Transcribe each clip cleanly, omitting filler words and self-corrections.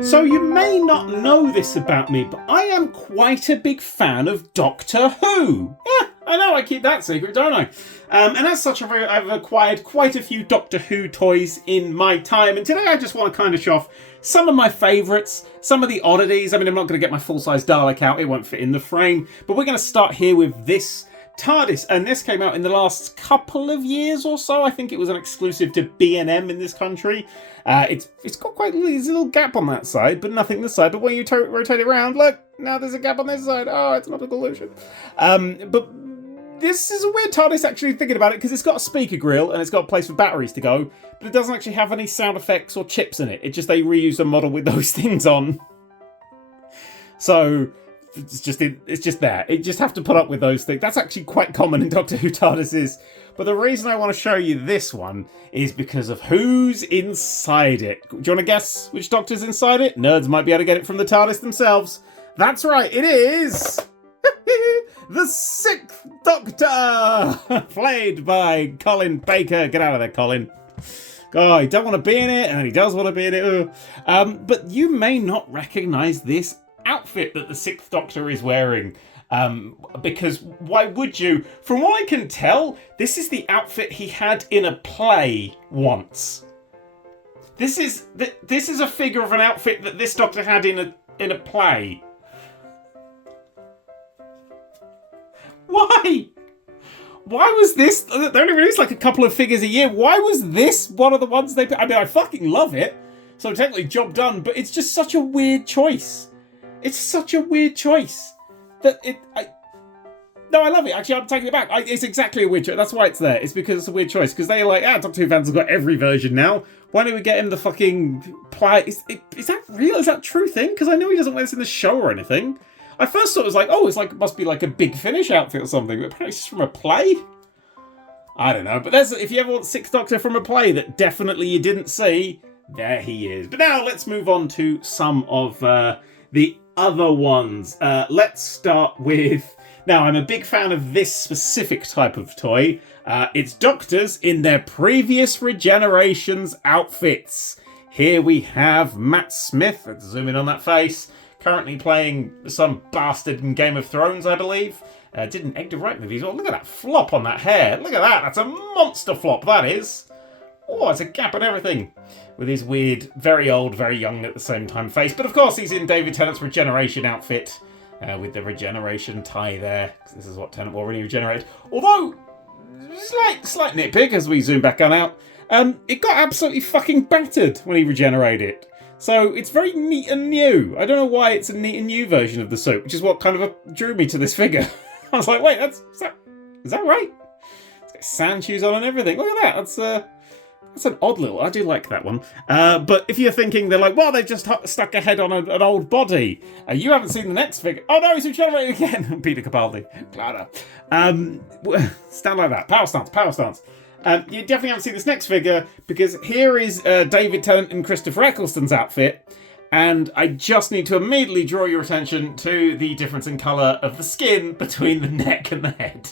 So you may not know this about me, but I am quite a big fan of Doctor Who. Yeah, I know, I keep that secret, don't I? And as such, I've acquired quite a few Doctor Who toys in my time, and today I just want to kind of show off some of my favourites, some of the oddities. I mean, I'm not going to get my full-size Dalek out, it won't fit in the frame, but we're going to start here with this TARDIS, and this came out in the last couple of years or so. I think it was an exclusive to B&M in this country. It's got quite a little gap on that side, but nothing this side. But when you rotate it around, look, now there's a gap on this side. Oh, it's an optical illusion. But this is a weird TARDIS, actually, thinking about it, because it's got a speaker grill and it's got a place for batteries to go, but it doesn't actually have any sound effects or chips in it. It's just they reused a model with those things on. So it's just there. You just have to put up with those things. That's actually quite common in Doctor Who TARDISes. But the reason I want to show you this one is because of who's inside it. Do you want to guess which Doctor's inside it? Nerds might be able to get it from the TARDIS themselves. That's right, it is the 6th Doctor, played by Colin Baker. Get out of there, Colin. Oh, he don't want to be in it, and he does want to be in it. But you may not recognise this outfit that the 6th Doctor is wearing. Because why would you? From what I can tell, this is the outfit he had in a play once. This is a figure of an outfit that this Doctor had in a play. Why? Why was this? They only release like a couple of figures a year. Why was this one of the ones they put? I mean, I fucking love it. So technically, job done. But it's just such a weird choice. It's such a weird choice. No, I love it. Actually, I'm taking it back. It's exactly a weird choice. That's why it's there. It's because it's a weird choice. Because they're like, Doctor Who fans have got every version now. Why don't we get him the fucking play? Is that real? Is that a true thing? Because I know he doesn't wear this in the show or anything. I first thought it was like, it must be like a Big Finish outfit or something. But apparently it's just from a play. I don't know. But if you ever want 6th Doctor from a play that definitely you didn't see, there he is. But now let's move on to some of the other ones. Let's start with... Now, I'm a big fan of this specific type of toy. It's Doctors in their previous regenerations outfits. Here we have Matt Smith. Let's zoom in on that face. Currently playing some bastard in Game of Thrones, I believe. Did an Egg to Right movie as well. Look at that flop on that hair. Look at that. That's a monster flop, that is. Oh, it's a gap and everything. With his weird, very old, very young at the same time face. But of course, he's in David Tennant's regeneration outfit. With the regeneration tie there. This is what Tennant wore when he regenerated. Although, slight nitpick as we zoom back on out. It got absolutely fucking battered when he regenerated. So it's very neat and new. I don't know why it's a neat and new version of the suit, which is what kind of drew me to this figure. I was like, wait, is that right? It's got sand shoes on and everything. Look at that. That's an odd little... I do like that one. But if you're thinking, they're like, well, they've just stuck a head on an old body. You haven't seen the next figure. Oh, no, he's regenerating again. Peter Capaldi. Clara. Stand like that. Power stance. You definitely haven't seen this next figure, because here is David Tennant and Christopher Eccleston's outfit. And I just need to immediately draw your attention to the difference in colour of the skin between the neck and the head.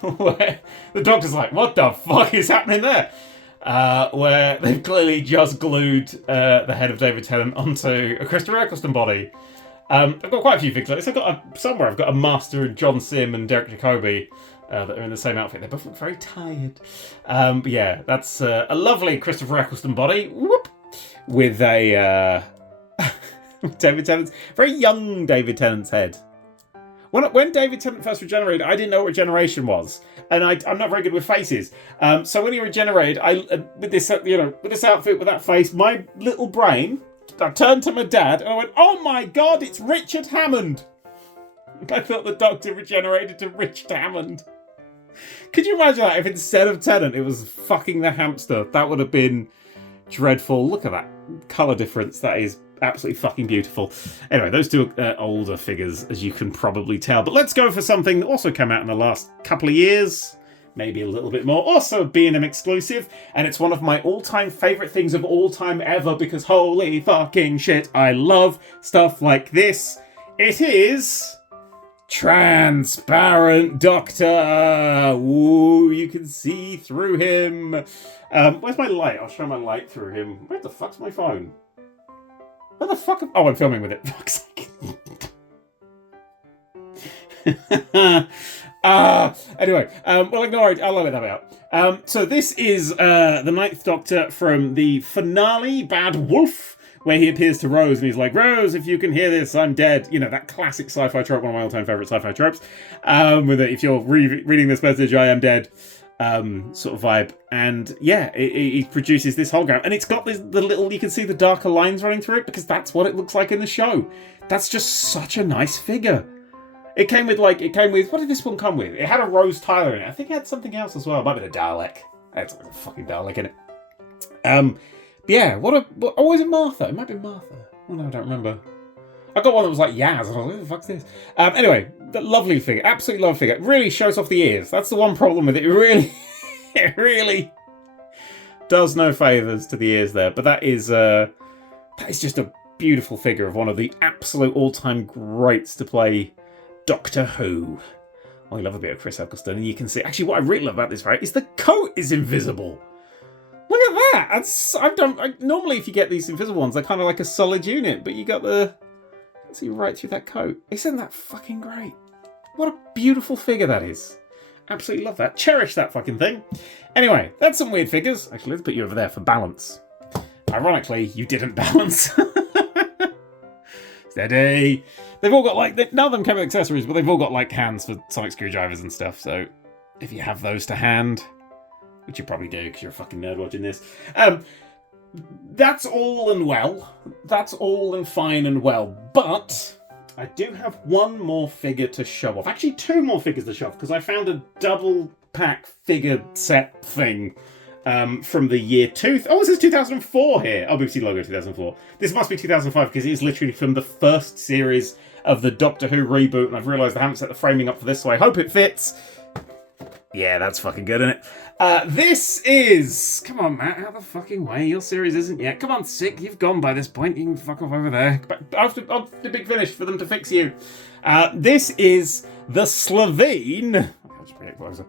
Where the Doctor's like, what the fuck is happening there? Where they've clearly just glued the head of David Tennant onto a Christopher Eccleston body. I've got quite a few figures like this. I've got a Master and John Sim and Derek Jacobi that are in the same outfit. They both look very tired. But yeah, that's a lovely Christopher Eccleston body. Whoop! With a David Tennant's, very young David Tennant's head. When David Tennant first regenerated, I didn't know what regeneration was, and I'm not very good with faces. So when he regenerated, with this outfit, with that face, my little brain, I turned to my dad and I went, "Oh my God, it's Richard Hammond!" I thought the Doctor regenerated to Richard Hammond. Could you imagine that if instead of Tennant, it was fucking the hamster? That would have been dreadful. Look at that colour difference. That is absolutely fucking beautiful. Anyway, those two are older figures, as you can probably tell. But let's go for something that also came out in the last couple of years. Maybe a little bit more. Also a B&M exclusive. And it's one of my all-time favourite things of all time ever, because holy fucking shit, I love stuff like this. It is... Transparent Doctor! Ooh, you can see through him. Where's my light? I'll show my light through him. Where the fuck's my phone? What the fuck? Oh, I'm filming with it. Fuck's sake. Anyway, well, ignore it. I'll let that out. So this is the Ninth Doctor from the finale, Bad Wolf, where he appears to Rose and he's like, Rose, if you can hear this, I'm dead. You know, that classic sci-fi trope, one of my all-time favourite sci-fi tropes. With it, if you're reading this message, I am dead. Sort of vibe. And yeah, he produces this hologram. And it's got the little, you can see the darker lines running through it because that's what it looks like in the show. That's just such a nice figure. It came with, what did this one come with? It had a Rose Tyler in it. I think it had something else as well. It might be a Dalek. It's like a fucking Dalek in it. Yeah, oh, is it Martha? It might be Martha. Oh no, I don't remember. I got one that was like Yaz, and I was like, who the fuck's this? Anyway, the lovely figure, absolutely lovely figure. It really shows off the ears. That's the one problem with it. It really does no favours to the ears there. But that is just a beautiful figure of one of the absolute all-time greats to play Doctor Who. I love a bit of Chris Eccleston, and you can see, actually what I really love about this, right, is the coat is invisible. Look at that! Normally if you get these invisible ones, they're kind of like a solid unit, but you got see right through that coat. Isn't that fucking great? What a beautiful figure that is. Absolutely love that. Cherish that fucking thing. Anyway, that's some weird figures. Actually, let's put you over there for balance. Ironically, you didn't balance. Steady. They've all got none of them came with accessories, but they've all got like hands for sonic screwdrivers and stuff. So if you have those to hand, which you probably do because you're a fucking nerd watching this, that's all and well. That's all and fine and well. But I do have one more figure to show off. Actually, two more figures to show off because I found a double pack figure set thing. From the year it says 2004 here. Oh, BBC logo 2004. This must be 2005 because it is literally from the first series of the Doctor Who reboot, and I've realised I haven't set the framing up for this, so I hope it fits. Yeah, that's fucking good, isn't it? This is... Come on, Matt, out of the fucking way. Your series isn't yet. Come on, Sick, you've gone by this point. You can fuck off over there. After the big finish for them to fix you. This is the Slovene... I'll just bring it closer.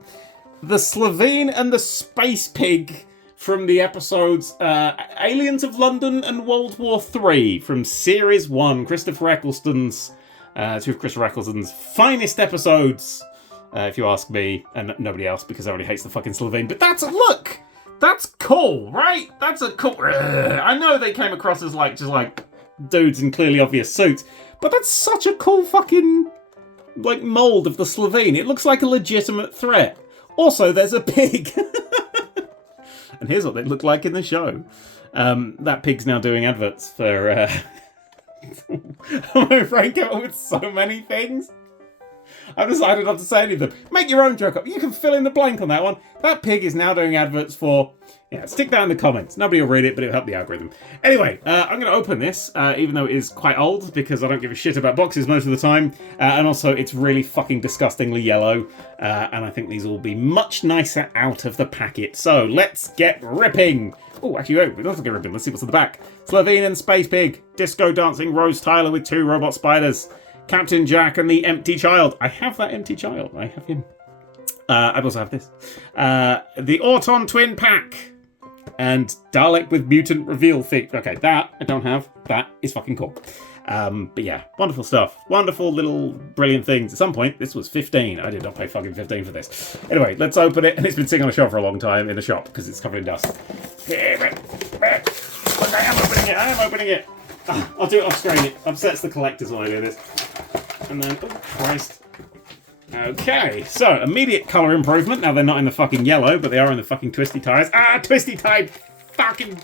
The Slovene and the Space Pig from the episodes Aliens of London and World War III from Series 1, Christopher Eccleston's, two of Christopher Eccleston's finest episodes, if you ask me, and nobody else because everybody hates the fucking Slovene. But look! That's cool, right? That's a cool... I know they came across as just dudes in clearly obvious suits, but that's such a cool fucking mould of the Slovene. It looks like a legitimate threat. Also, there's a pig. And here's what they look like in the show. That pig's now doing adverts for... Frank came up with so many things. I've decided not to say any of them. Make your own joke up. You can fill in the blank on that one. That pig is now doing adverts for... Yeah, stick that in the comments. Nobody will read it, but it'll help the algorithm. Anyway, I'm going to open this, even though it is quite old, because I don't give a shit about boxes most of the time. And also, it's really fucking disgustingly yellow. And I think these will be much nicer out of the packet. So, let's get ripping. Oh, actually, let's get ripping. Let's see what's at the back. Slovene and Space Pig. Disco dancing Rose Tyler with 2 robot spiders. Captain Jack and the Empty Child. I have that Empty Child. I have him. I also have this. The Auton Twin Pack. And Dalek with mutant reveal thing. Okay, that I don't have. That is fucking cool. But yeah, wonderful stuff. Wonderful little brilliant things. At some point, this was 15. I did not pay fucking 15 for this. Anyway, let's open it. And it's been sitting on a shelf for a long time in the shop because it's covered in dust. I am opening it. I'll do it off screen. It upsets the collectors when I do this. And then, oh Christ. Okay, so immediate colour improvement. Now they're not in the fucking yellow, but they are in the fucking twisty ties. Twisty tie fucking...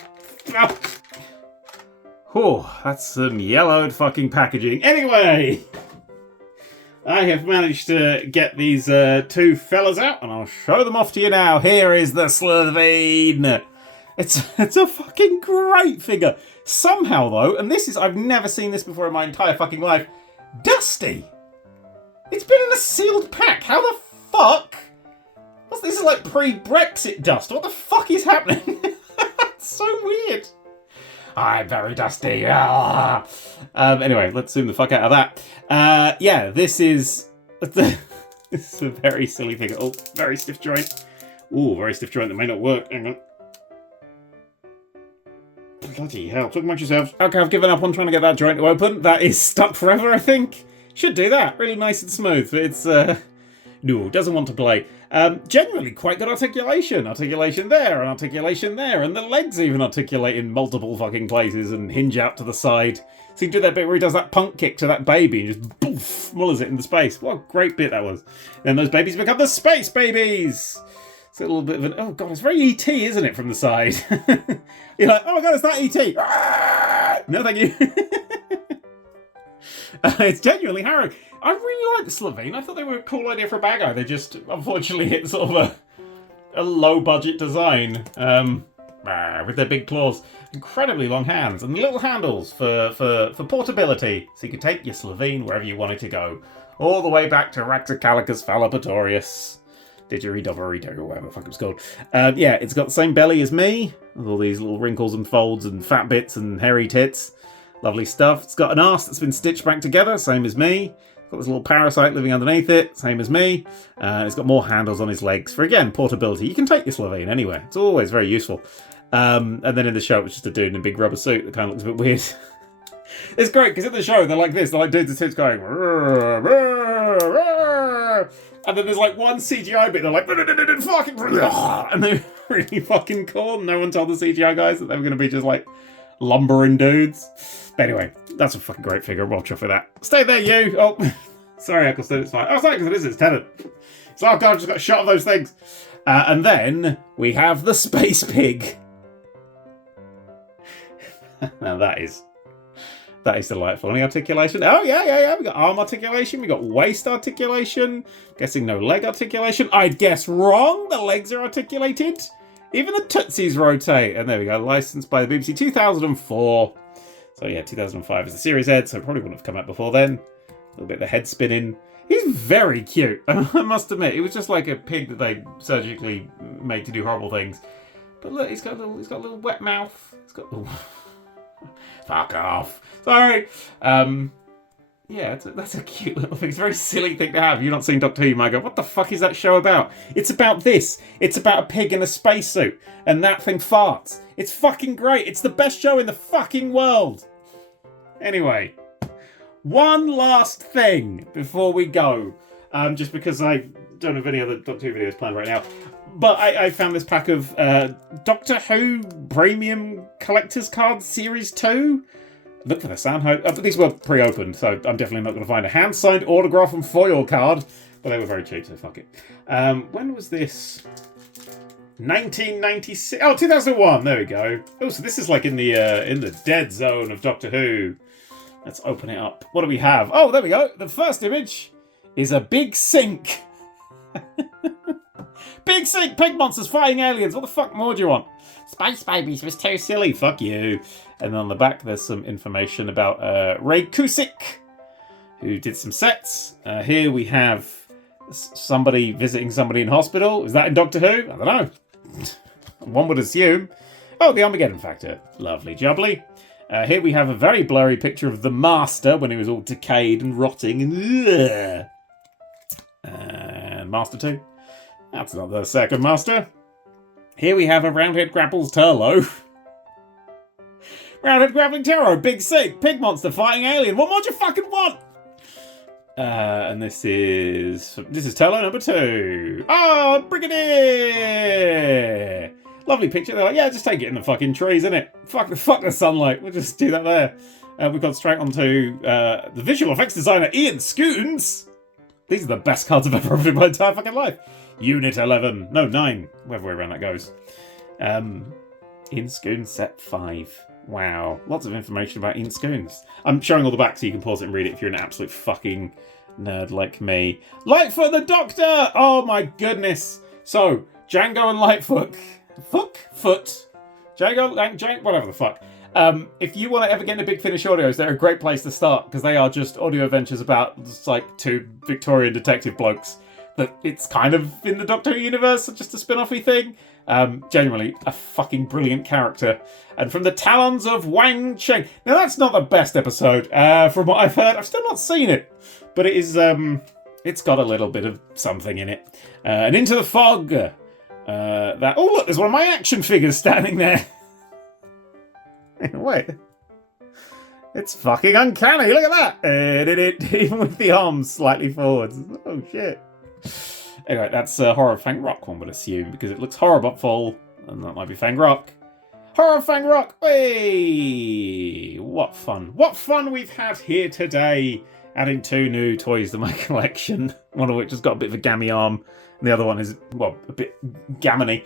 Oh, that's some yellowed fucking packaging. Anyway, I have managed to get these 2 fellas out, and I'll show them off to you now. Here is the Slovene. It's a fucking great figure. Somehow, though, and this is... I've never seen this before in my entire fucking life. Dusty. It's been in a sealed pack. How the fuck? This is like pre-Brexit dust. What the fuck is happening? It's so weird. I'm very dusty. Anyway, let's zoom the fuck out of that. Yeah, this is... this is a very silly figure. Oh, very stiff joint. Ooh, very stiff joint that may not work. Hang on. Bloody hell. Talk amongst yourselves. Okay, I've given up on trying to get that joint to open. That is stuck forever, I think. Should do that. Really nice and smooth. But it's, no, doesn't want to play. Genuinely quite good articulation. Articulation there, and articulation there. And the legs even articulate in multiple fucking places and hinge out to the side. So you do that bit where he does that punk kick to that baby and just boof, mullers it into space. What a great bit that was. Then those babies become the space babies. It's a little bit of an... Oh, God, it's very E.T., isn't it, from the side? You're like, oh, my God, it's not E.T. No, thank you. It's genuinely harrowing. I really like the Slovene. I thought they were a cool idea for a bad guy. They just, unfortunately, hit sort of a low-budget design with their big claws. Incredibly long hands and little handles for portability. So you could take your Slovene wherever you wanted to go. All the way back to Raxacalicus Fallopatorius. Didgeridoo, or whatever the fuck it was called. Yeah, it's got the same belly as me, with all these little wrinkles and folds and fat bits and hairy tits. Lovely stuff. It's got an arse that's been stitched back together, same as me. It's got this little parasite living underneath it, same as me. It's got more handles on his legs for, again, portability. You can take your Slovene anywhere. It's always very useful. And then in the show, it's just a dude in a big rubber suit that kind of looks a bit weird. It's great, because in the show, they're like this. They're like dudes and suits going... Rrr, rrr, rrr. And then there's like one CGI bit, they're like, fucking, and they're really fucking cool. No one told the CGI guys that they were going to be just like lumbering dudes. But anyway, that's a fucking great figure. Well chuffed with that. Stay there, you. Oh, sorry, Eccleston, it's fine. Oh, sorry, because it's Tennant. So, oh God, I just got a shot of those things. And then we have the space pig. Now that is delightful. Any articulation? Oh, yeah. We got arm articulation. We got waist articulation. Guessing no leg articulation. I'd guess wrong. The legs are articulated. Even the tootsies rotate. And there we go. Licensed by the BBC 2004. So yeah, 2005 is the series head, so it probably wouldn't have come out before then. A little bit of the head spinning. He's very cute, I must admit. It was just like a pig that they surgically made to do horrible things. But look, he's got a little wet mouth. He's got little... Fuck off. Sorry. Yeah, that's a cute little thing. It's a very silly thing to have. You've not seen Doctor Who, you might go, what the fuck is that show about? It's about this. It's about a pig in a spacesuit, and that thing farts. It's fucking great. It's the best show in the fucking world. Anyway, one last thing before we go, just because I don't have any other Doctor Who videos planned right now. But I found this pack of Doctor Who Premium Collector's Cards Series 2. Look for the sound. But these were pre-opened, so I'm definitely not going to find a hand-signed autograph and foil card. But they were very cheap, so fuck it. When was this? 1996. Oh, 2001. There we go. Oh, so this is like in the dead zone of Doctor Who. Let's open it up. What do we have? Oh, there we go. The first image is a big sink. Big sink, pig monsters, fighting aliens. What the fuck more do you want? Space Babies was too silly. Fuck you. And on the back, there's some information about Ray Cusick, who did some sets. Here we have somebody visiting somebody in hospital. Is that in Doctor Who? I don't know. One would assume. Oh, the Armageddon Factor. Lovely jubbly. Here we have a very blurry picture of the Master when he was all decayed and rotting. And Master 2. That's not the second Master. Here we have a Roundhead Grapples Turlo. Roundhead Grappling Terror, Big Sink, Pig Monster, Fighting Alien. What more do you fucking want? And this is Turlo number 2. Oh, Brigadier! Lovely picture. They're like, yeah, just take it in the fucking trees, innit? Fuck the sunlight. We'll just do that there. We've gone straight on to the visual effects designer, Ian Scoons. These are the best cards I've ever opened in my entire fucking life. Unit 11. No, 9. Whatever way around that goes. Ian Scoons set 5. Wow. Lots of information about Ian Scoons. I'm showing all the back so you can pause it and read it if you're an absolute fucking nerd like me. Lightfoot the Doctor! Oh my goodness. So, Django and Lightfoot. Django, whatever the fuck. If you want to ever get into Big Finish audios, they're a great place to start because they are just audio adventures about just like 2 Victorian detective blokes. That it's kind of in the Doctor Who universe, just a spin-off-y thing. Genuinely, a fucking brilliant character. And from the talons of Wang Cheng. Now, that's not the best episode, from what I've heard. I've still not seen it. But it is, it's got a little bit of something in it. And Into the Fog. Oh, look, there's one of my action figures standing there. Wait. It's fucking uncanny. Look at that. Even with the arms slightly forwards. Oh, shit. Anyway, that's Horror of Fang Rock, one would assume, because it looks horrible, and that might be Fang Rock. Horror of Fang Rock! Hey! What fun. What fun we've had here today, adding 2 new toys to my collection, one of which has got a bit of a gammy arm, and the other one is, well, a bit gammony.